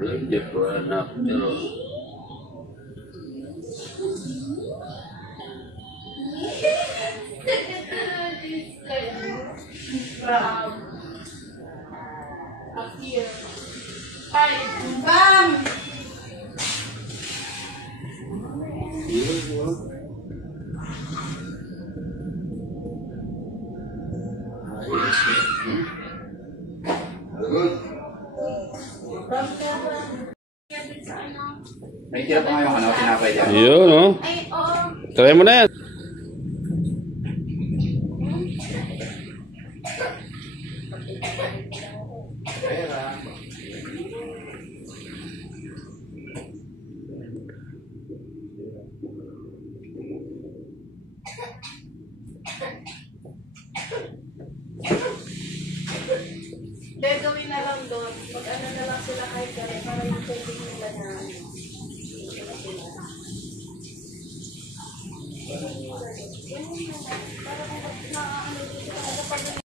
Hindi ko anak nyo. Up here. Bam! May tira pa ngayong tinapay dyan. Yun, no? Ay, oo. Try mo na yan. Gagawin na lang doon. Mag-ano na lang sila kahit kaya para yung pwede nila na para kung na ano dito,